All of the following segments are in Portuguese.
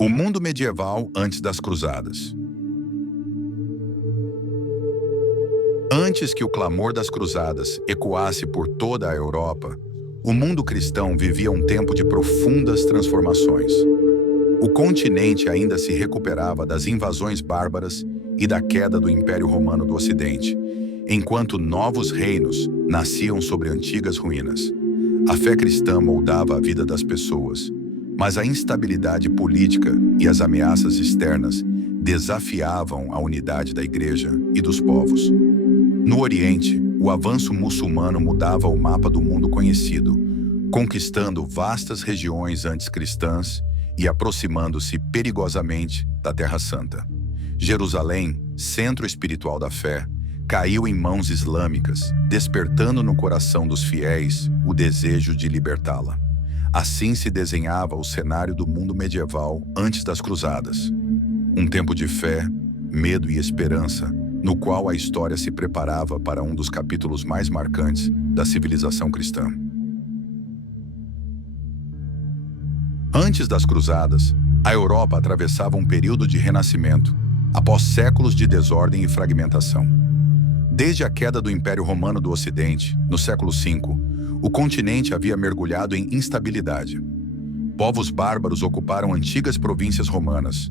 O mundo medieval antes das cruzadas. Antes que o clamor das cruzadas ecoasse por toda a Europa, o mundo cristão vivia um tempo de profundas transformações. O continente ainda se recuperava das invasões bárbaras e da queda do Império Romano do Ocidente, enquanto novos reinos nasciam sobre antigas ruínas. A fé cristã moldava a vida das pessoas, mas a instabilidade política e as ameaças externas desafiavam a unidade da Igreja e dos povos. No Oriente, o avanço muçulmano mudava o mapa do mundo conhecido, conquistando vastas regiões antes cristãs e aproximando-se perigosamente da Terra Santa. Jerusalém, centro espiritual da fé, caiu em mãos islâmicas, despertando no coração dos fiéis o desejo de libertá-la. Assim se desenhava o cenário do mundo medieval antes das cruzadas. Um tempo de fé, medo e esperança, no qual a história se preparava para um dos capítulos mais marcantes da civilização cristã. Antes das cruzadas, a Europa atravessava um período de renascimento, após séculos de desordem e fragmentação. Desde a queda do Império Romano do Ocidente, no século V, o continente havia mergulhado em instabilidade. Povos bárbaros ocuparam antigas províncias romanas.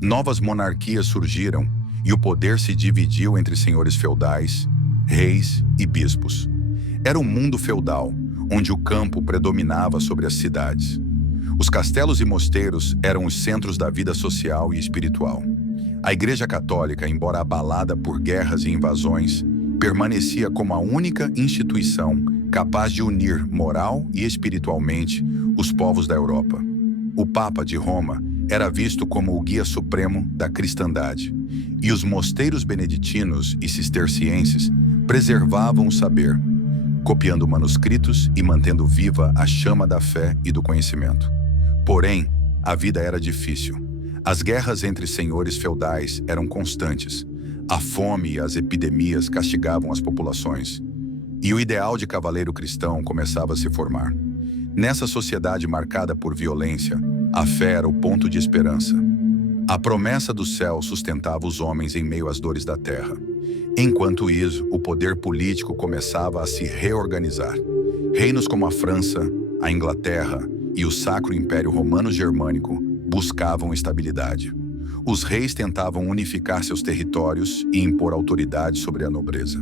Novas monarquias surgiram e o poder se dividiu entre senhores feudais, reis e bispos. Era um mundo feudal, onde o campo predominava sobre as cidades. Os castelos e mosteiros eram os centros da vida social e espiritual. A Igreja Católica, embora abalada por guerras e invasões, permanecia como a única instituição capaz de unir moral e espiritualmente os povos da Europa. O Papa de Roma era visto como o guia supremo da cristandade, e os mosteiros beneditinos e cistercienses preservavam o saber, copiando manuscritos e mantendo viva a chama da fé e do conhecimento. Porém, a vida era difícil. As guerras entre senhores feudais eram constantes. A fome e as epidemias castigavam as populações. E o ideal de cavaleiro cristão começava a se formar. Nessa sociedade marcada por violência, a fé era o ponto de esperança. A promessa do céu sustentava os homens em meio às dores da terra. Enquanto isso, o poder político começava a se reorganizar. Reinos como a França, a Inglaterra e o Sacro Império Romano-Germânico buscavam estabilidade. Os reis tentavam unificar seus territórios e impor autoridade sobre a nobreza.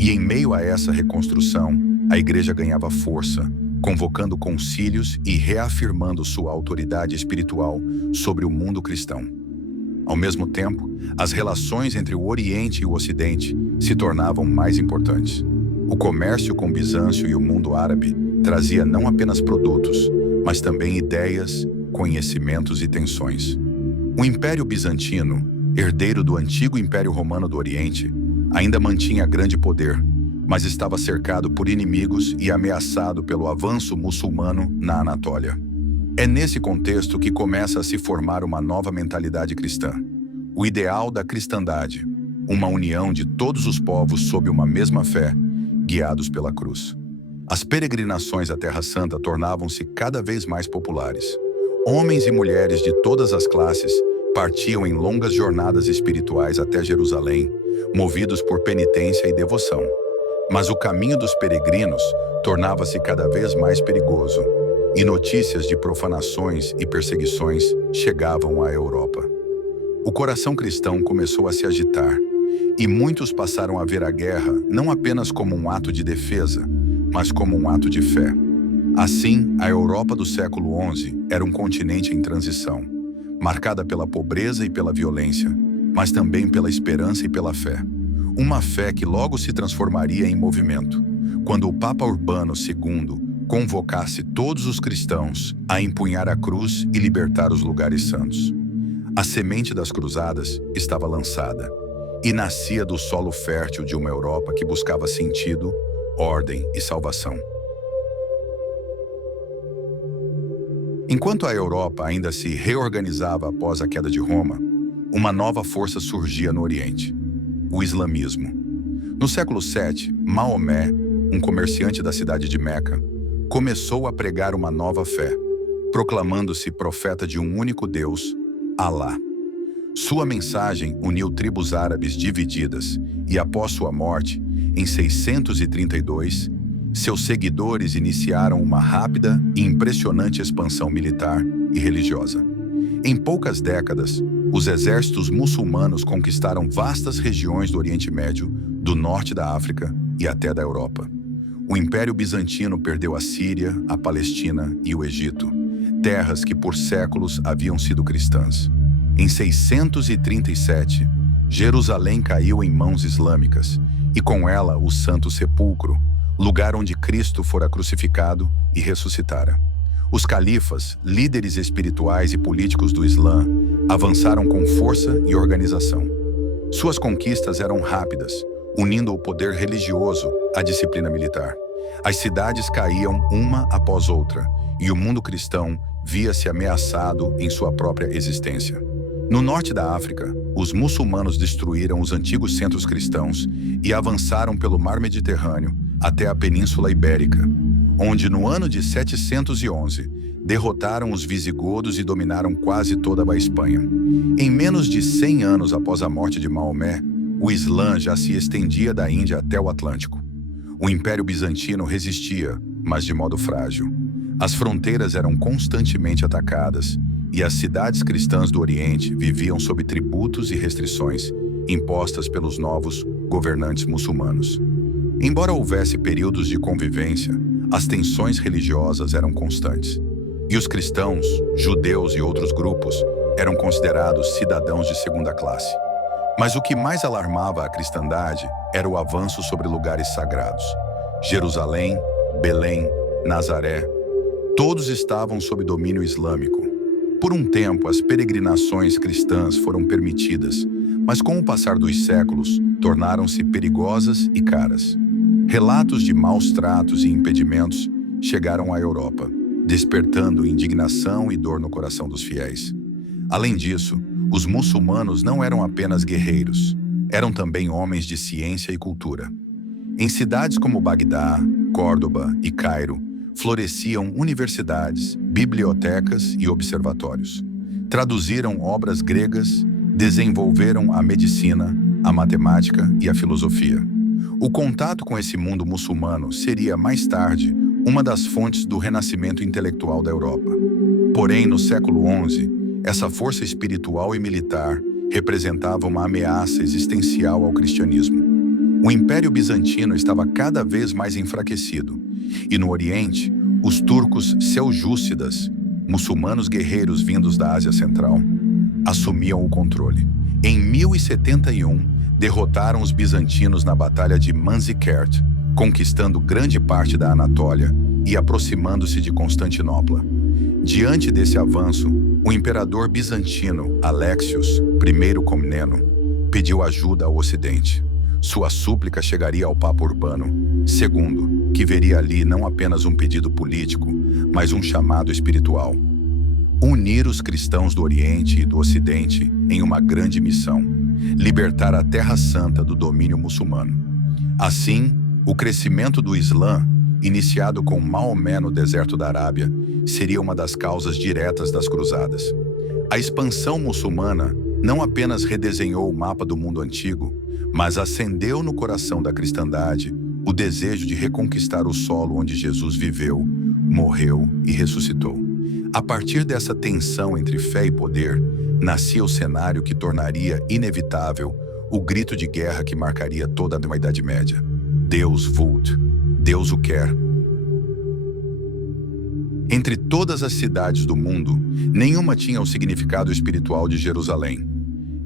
E em meio a essa reconstrução, a Igreja ganhava força, convocando concílios e reafirmando sua autoridade espiritual sobre o mundo cristão. Ao mesmo tempo, as relações entre o Oriente e o Ocidente se tornavam mais importantes. O comércio com Bizâncio e o mundo árabe trazia não apenas produtos, mas também ideias, conhecimentos e tensões. O Império Bizantino, herdeiro do antigo Império Romano do Oriente, ainda mantinha grande poder, mas estava cercado por inimigos e ameaçado pelo avanço muçulmano na Anatólia. É nesse contexto que começa a se formar uma nova mentalidade cristã. O ideal da cristandade, uma união de todos os povos sob uma mesma fé, guiados pela cruz. As peregrinações à Terra Santa tornavam-se cada vez mais populares. Homens e mulheres de todas as classes partiam em longas jornadas espirituais até Jerusalém, movidos por penitência e devoção. Mas o caminho dos peregrinos tornava-se cada vez mais perigoso, e notícias de profanações e perseguições chegavam à Europa. O coração cristão começou a se agitar, e muitos passaram a ver a guerra não apenas como um ato de defesa, mas como um ato de fé. Assim, a Europa do século XI era um continente em transição, marcada pela pobreza e pela violência, mas também pela esperança e pela fé. Uma fé que logo se transformaria em movimento, quando o Papa Urbano II convocasse todos os cristãos a empunhar a cruz e libertar os lugares santos. A semente das cruzadas estava lançada e nascia do solo fértil de uma Europa que buscava sentido, ordem e salvação. Enquanto a Europa ainda se reorganizava após a queda de Roma, uma nova força surgia no Oriente: o islamismo. No século VII, Maomé, um comerciante da cidade de Meca, começou a pregar uma nova fé, proclamando-se profeta de um único Deus, Alá. Sua mensagem uniu tribos árabes divididas e, após sua morte, em 632, seus seguidores iniciaram uma rápida e impressionante expansão militar e religiosa. Em poucas décadas, os exércitos muçulmanos conquistaram vastas regiões do Oriente Médio, do norte da África e até da Europa. O Império Bizantino perdeu a Síria, a Palestina e o Egito, terras que por séculos haviam sido cristãs. Em 637, Jerusalém caiu em mãos islâmicas e com ela o Santo Sepulcro, lugar onde Cristo fora crucificado e ressuscitara. Os califas, líderes espirituais e políticos do Islã, avançaram com força e organização. Suas conquistas eram rápidas, unindo o poder religioso à disciplina militar. As cidades caíam uma após outra, e o mundo cristão via-se ameaçado em sua própria existência. No norte da África, os muçulmanos destruíram os antigos centros cristãos e avançaram pelo Mar Mediterrâneo até a Península Ibérica, onde no ano de 711 derrotaram os visigodos e dominaram quase toda a Espanha. Em menos de 100 anos após a morte de Maomé, o Islã já se estendia da Índia até o Atlântico. O Império Bizantino resistia, mas de modo frágil. As fronteiras eram constantemente atacadas e as cidades cristãs do Oriente viviam sob tributos e restrições impostas pelos novos governantes muçulmanos. Embora houvesse períodos de convivência, as tensões religiosas eram constantes. E os cristãos, judeus e outros grupos eram considerados cidadãos de segunda classe. Mas o que mais alarmava a cristandade era o avanço sobre lugares sagrados. Jerusalém, Belém, Nazaré, todos estavam sob domínio islâmico. Por um tempo, as peregrinações cristãs foram permitidas, mas com o passar dos séculos, tornaram-se perigosas e caras. Relatos de maus tratos e impedimentos chegaram à Europa, despertando indignação e dor no coração dos fiéis. Além disso, os muçulmanos não eram apenas guerreiros, eram também homens de ciência e cultura. Em cidades como Bagdá, Córdoba e Cairo, floresciam universidades, bibliotecas e observatórios. Traduziram obras gregas, desenvolveram a medicina, a matemática e a filosofia. O contato com esse mundo muçulmano seria, mais tarde, uma das fontes do renascimento intelectual da Europa. Porém, no século XI, essa força espiritual e militar representava uma ameaça existencial ao cristianismo. O Império Bizantino estava cada vez mais enfraquecido, e no Oriente, os turcos seljúcidas, muçulmanos guerreiros vindos da Ásia Central, assumiam o controle. Em 1071, derrotaram os bizantinos na Batalha de Manzikert, conquistando grande parte da Anatólia e aproximando-se de Constantinopla. Diante desse avanço, o imperador bizantino Alexios I Comneno pediu ajuda ao Ocidente. Sua súplica chegaria ao Papa Urbano II, que veria ali não apenas um pedido político, mas um chamado espiritual. Unir os cristãos do Oriente e do Ocidente em uma grande missão, libertar a Terra Santa do domínio muçulmano. Assim, o crescimento do Islã, iniciado com Maomé no deserto da Arábia, seria uma das causas diretas das cruzadas. A expansão muçulmana não apenas redesenhou o mapa do mundo antigo, mas acendeu no coração da cristandade o desejo de reconquistar o solo onde Jesus viveu, morreu e ressuscitou. A partir dessa tensão entre fé e poder, nascia o cenário que tornaria inevitável o grito de guerra que marcaria toda a Idade Média. Deus vult, Deus o quer. Entre todas as cidades do mundo, nenhuma tinha o significado espiritual de Jerusalém.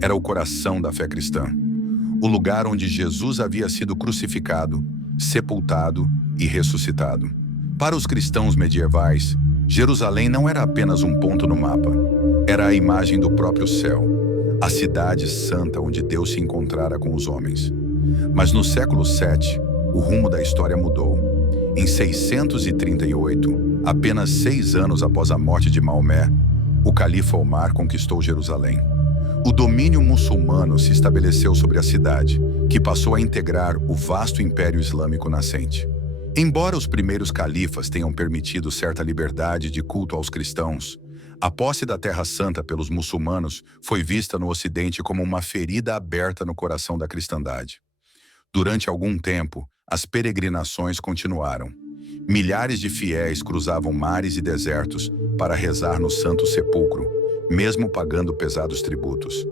Era o coração da fé cristã, o lugar onde Jesus havia sido crucificado, sepultado e ressuscitado. Para os cristãos medievais, Jerusalém não era apenas um ponto no mapa, era a imagem do próprio céu, a cidade santa onde Deus se encontrara com os homens. Mas no século VII, o rumo da história mudou. Em 638, apenas 6 anos após a morte de Maomé, o califa Omar conquistou Jerusalém. O domínio muçulmano se estabeleceu sobre a cidade, que passou a integrar o vasto império islâmico nascente. Embora os primeiros califas tenham permitido certa liberdade de culto aos cristãos, A posse da Terra Santa pelos muçulmanos foi vista no Ocidente como uma ferida aberta no coração da cristandade. Durante algum tempo, as peregrinações continuaram. Milhares de fiéis cruzavam mares e desertos para rezar no Santo Sepulcro, mesmo pagando pesados tributos.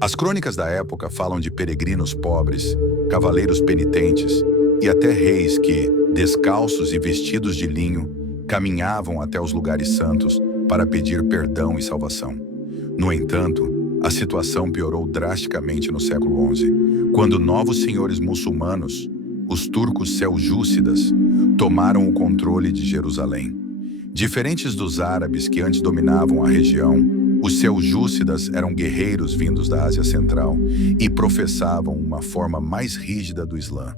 As crônicas da época falam de peregrinos pobres, cavaleiros penitentes e até reis que, descalços e vestidos de linho, caminhavam até os lugares santos para pedir perdão e salvação. No entanto, a situação piorou drasticamente no século XI, quando novos senhores muçulmanos, os turcos seljúcidas, tomaram o controle de Jerusalém. Diferentes dos árabes que antes dominavam a região, os seljúcidas eram guerreiros vindos da Ásia Central e professavam uma forma mais rígida do Islã.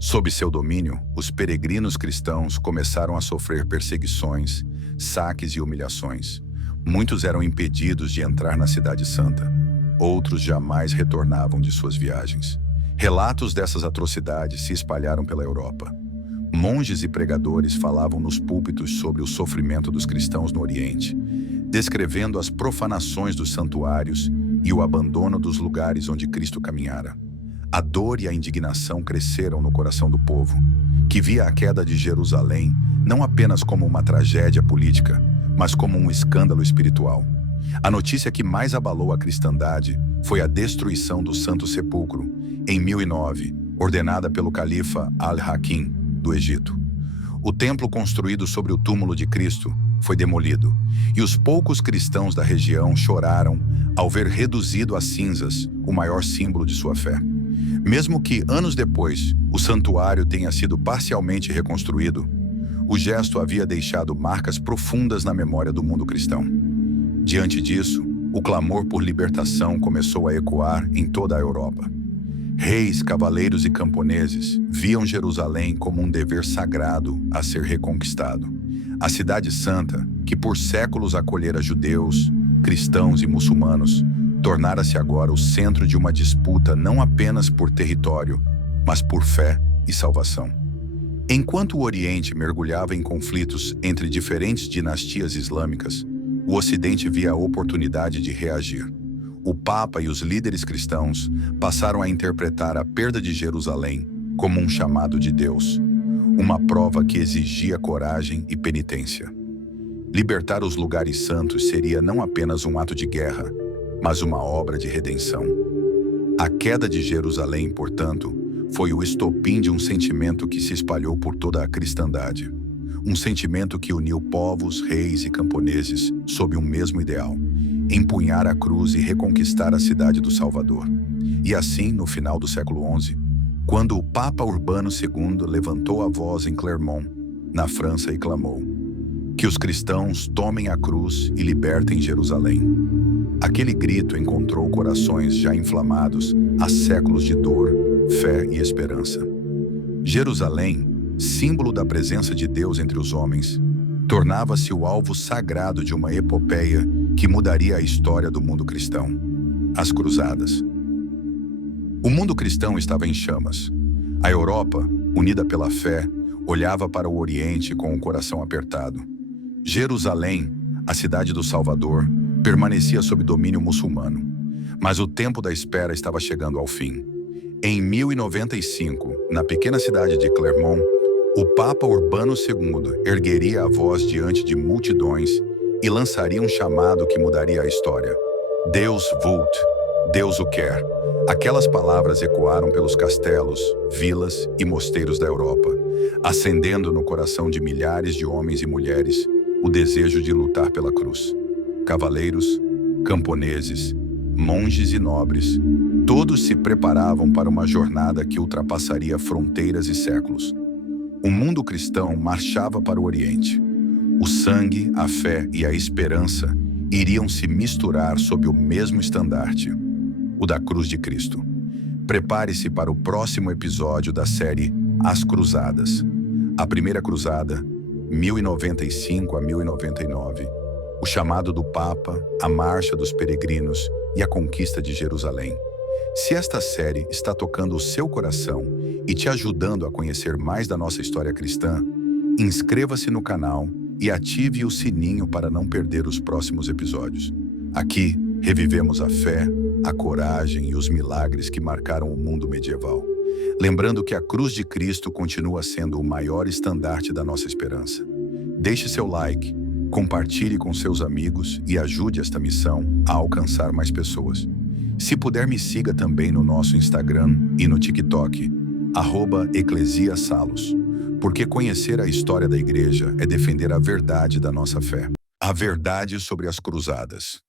Sob seu domínio, os peregrinos cristãos começaram a sofrer perseguições, saques e humilhações. Muitos eram impedidos de entrar na Cidade Santa. Outros jamais retornavam de suas viagens. Relatos dessas atrocidades se espalharam pela Europa. Monges e pregadores falavam nos púlpitos sobre o sofrimento dos cristãos no Oriente, descrevendo as profanações dos santuários e o abandono dos lugares onde Cristo caminhara. A dor e a indignação cresceram no coração do povo, que via a queda de Jerusalém não apenas como uma tragédia política, mas como um escândalo espiritual. A notícia que mais abalou a cristandade foi a destruição do Santo Sepulcro, em 1009, ordenada pelo califa Al-Hakim, do Egito. O templo construído sobre o túmulo de Cristo foi demolido, e os poucos cristãos da região choraram ao ver reduzido a cinzas o maior símbolo de sua fé. Mesmo que, anos depois, o santuário tenha sido parcialmente reconstruído, o gesto havia deixado marcas profundas na memória do mundo cristão. Diante disso, o clamor por libertação começou a ecoar em toda a Europa. Reis, cavaleiros e camponeses viam Jerusalém como um dever sagrado a ser reconquistado. A Cidade Santa, que por séculos acolhera judeus, cristãos e muçulmanos, tornara-se agora o centro de uma disputa não apenas por território, mas por fé e salvação. Enquanto o Oriente mergulhava em conflitos entre diferentes dinastias islâmicas, o Ocidente via a oportunidade de reagir. O Papa e os líderes cristãos passaram a interpretar a perda de Jerusalém como um chamado de Deus, uma prova que exigia coragem e penitência. Libertar os lugares santos seria não apenas um ato de guerra, mas uma obra de redenção. A queda de Jerusalém, portanto, foi o estopim de um sentimento que se espalhou por toda a cristandade. Um sentimento que uniu povos, reis e camponeses sob um mesmo ideal: empunhar a cruz e reconquistar a cidade do Salvador. E assim, no final do século XI, quando o Papa Urbano II levantou a voz em Clermont, na França, e clamou: que os cristãos tomem a cruz e libertem Jerusalém. Aquele grito encontrou corações já inflamados há séculos de dor, fé e esperança. Jerusalém, símbolo da presença de Deus entre os homens, tornava-se o alvo sagrado de uma epopeia que mudaria a história do mundo cristão: as Cruzadas. O mundo cristão estava em chamas. A Europa, unida pela fé, olhava para o Oriente com o coração apertado. Jerusalém, a cidade do Salvador, permanecia sob domínio muçulmano. Mas o tempo da espera estava chegando ao fim. Em 1095, na pequena cidade de Clermont, o Papa Urbano II ergueria a voz diante de multidões e lançaria um chamado que mudaria a história. Deus vult, Deus o quer. Aquelas palavras ecoaram pelos castelos, vilas e mosteiros da Europa, acendendo no coração de milhares de homens e mulheres o desejo de lutar pela cruz. Cavaleiros, camponeses, monges e nobres, todos se preparavam para uma jornada que ultrapassaria fronteiras e séculos. O mundo cristão marchava para o Oriente. O sangue, a fé e a esperança iriam se misturar sob o mesmo estandarte: o da cruz de Cristo. Prepare-se para o próximo episódio da série As Cruzadas. A primeira cruzada, 1095 a 1099, o chamado do Papa, a marcha dos peregrinos e a conquista de Jerusalém. Se esta série está tocando o seu coração e te ajudando a conhecer mais da nossa história cristã, inscreva-se no canal e ative o sininho para não perder os próximos episódios. Aqui, revivemos a fé, a coragem e os milagres que marcaram o mundo medieval. Lembrando que a cruz de Cristo continua sendo o maior estandarte da nossa esperança. Deixe seu like, compartilhe com seus amigos e ajude esta missão a alcançar mais pessoas. Se puder, me siga também no nosso Instagram e no TikTok, @eclesiasalos, porque conhecer a história da igreja é defender a verdade da nossa fé. A verdade sobre as cruzadas.